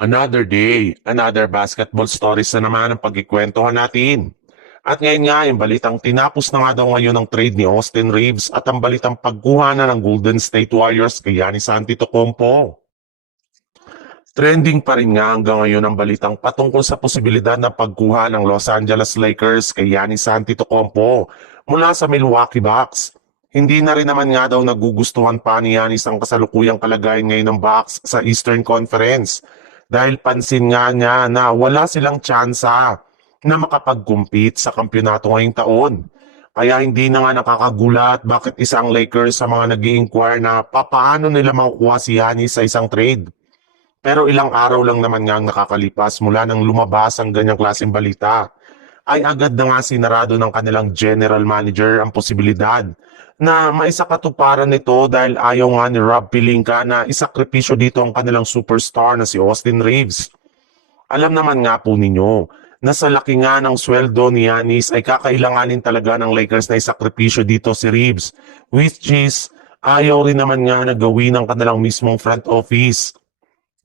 Another day, another basketball stories na naman ang pagkikwentuhan natin. At ngayon nga, yung balitang tinapos na nga daw ngayon ang trade ni Austin Reeves at ang balitang pagkuha na ng Golden State Warriors kay Giannis Antetokounmpo. Trending pa rin nga hanggang ngayon ang balitang patungkol sa posibilidad ng pagkuha ng Los Angeles Lakers kay Giannis Antetokounmpo mula sa Milwaukee Bucks. Hindi na rin naman nga daw nagugustuhan pa ni Giannis ang kasalukuyang kalagayan ngayon ng Bucks sa Eastern Conference dahil pansin nga niya na wala silang tsansa na makapag-compete sa kampyonato ngayong taon. Kaya hindi na nga nakakagulat bakit isang Lakers sa mga nag-i-inquire na papaano nila makukuha si Giannis sa isang trade. Pero ilang araw lang naman nga ang nakakalipas mula nang lumabas ang ganyang klaseng balita, ay agad na nga sinarado ng kanilang general manager ang posibilidad na maisakatuparan nito dahil ayaw nga ni Rob Pelinka na isakripisyo dito ang kanilang superstar na si Austin Reeves. Alam naman nga po ninyo na sa laki nga ng sweldo ni Giannis ay kakailanganin talaga ng Lakers na isakripisyo dito si Reeves, which is ayaw rin naman nga na gawin ng kanilang mismong front office.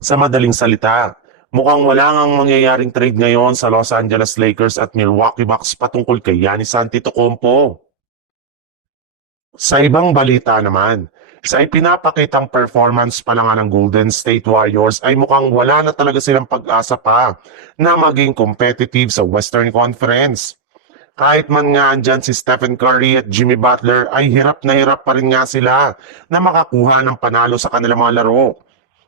Sa madaling salita, mukhang wala ngang mangyayaring trade ngayon sa Los Angeles Lakers at Milwaukee Bucks patungkol kay Giannis Antetokounmpo. Sa ibang balita naman, sa ipinapakitang performance pa lang nga ng Golden State Warriors ay mukhang wala na talaga silang pag-asa pa na maging competitive sa Western Conference. Kahit man nga andyan si Stephen Curry at Jimmy Butler ay hirap na hirap pa rin nga sila na makakuha ng panalo sa kanilang mga laro.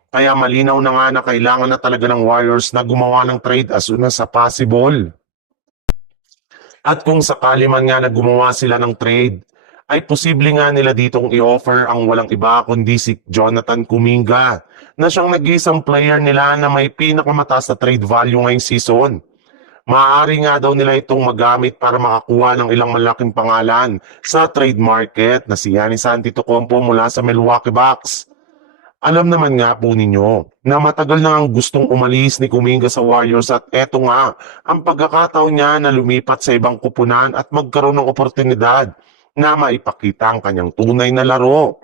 Kaya malinaw na nga na kailangan na talaga ng Warriors na gumawa ng trade as soon as possible. At kung sakali man nga na gumawa sila ng trade, ay posible nga nila ditong i-offer ang walang iba kundi si Jonathan Kuminga na siyang nag-iisang player nila na may pinakamataas na trade value ngayong season. Maaari nga daw nila itong magamit para makakuha ng ilang malaking pangalan sa trade market na si Giannis Antetokounmpo mula sa Milwaukee Bucks. Alam naman nga po ninyo na matagal na ang gustong umalis ni Kuminga sa Warriors at eto nga ang pagkakataon niya na lumipat sa ibang kupunan at magkaroon ng oportunidad na maipakita ang kanyang tunay na laro.